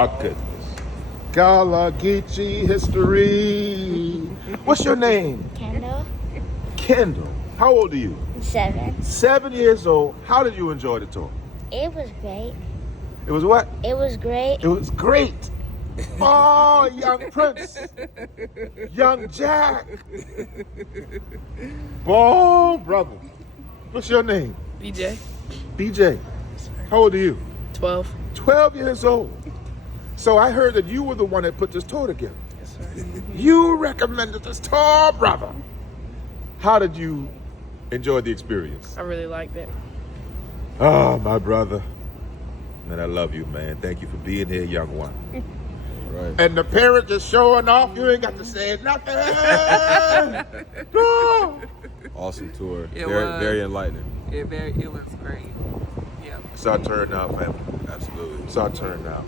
my goodness. Gullah Geechee history. What's your name? Kendall, Kendall. How old are you? 7. 7 years old. How did you enjoy the tour? It was great. It was what? It was great. It was great. Oh, young Prince. Young Jack. Oh, brother. What's your name? BJ, BJ. How old are you? 12. 12 years old. So I heard that you were the one that put this tour together. Yes, sir. You recommended this tour, brother. How did you enjoy the experience? I really liked it. Oh, my brother. Man, I love you, man. Thank you for being here, young one. Right. And the parent just showing off. You ain't got to say nothing. No. Awesome tour. It Very, was. very enlightening. It was great. Yeah. It's our turn now, family. Absolutely. It's our turn now.